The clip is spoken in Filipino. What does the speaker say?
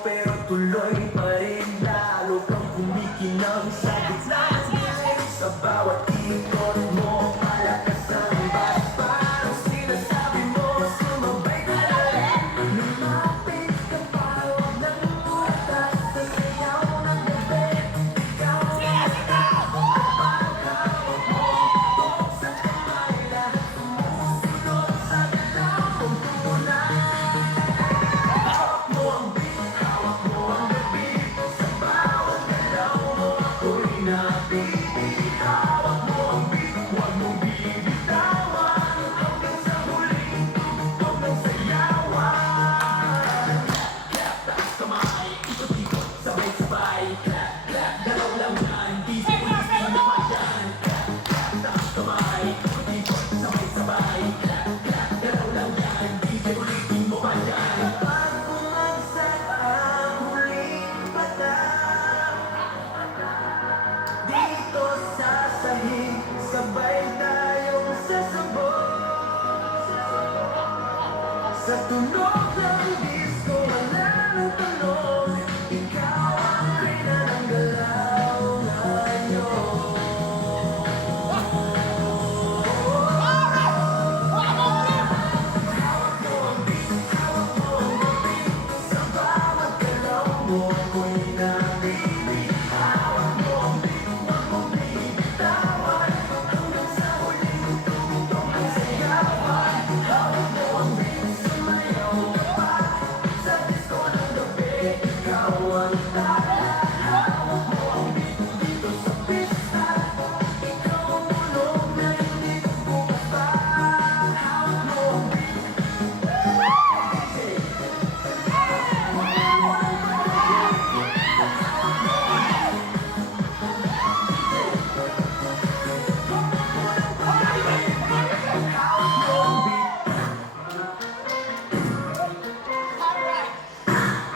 Pero tuloy pa rin, lalo kang kumikinang sa gitna. Sa bawat ikot mo, malakas ang bass. Parang sinasabi mo, sumabay ka na rin. Lumapit ka pa, huwag nang umatas. Sa sayaw ng gabi, ikaw ang parang hawak mo. Tok sa kamay, lahat sumusunod sa galaw kong tunay. Hawak mo ang beat, hawak mo ang gabi. Sa bawat galaw mo, ako'y nabibig. Hawak mo ang beat, huwag mong bibitawan. Hanggang sa huling tugtog ng sayawan. Clap, taas kamay, ikot-ikot, sabay-sabay. Clap, clap, galaw lang yan, di ulitin naman yan. Clap, clap, taas kamay, ikot-ikot, sabay-sabay. Clap, clap, galaw lang yan, di ulitin mo pa yan. Kapag bumagsak ang huling patak, dito sa sahig, sabay tayong sasabog. Sa tunog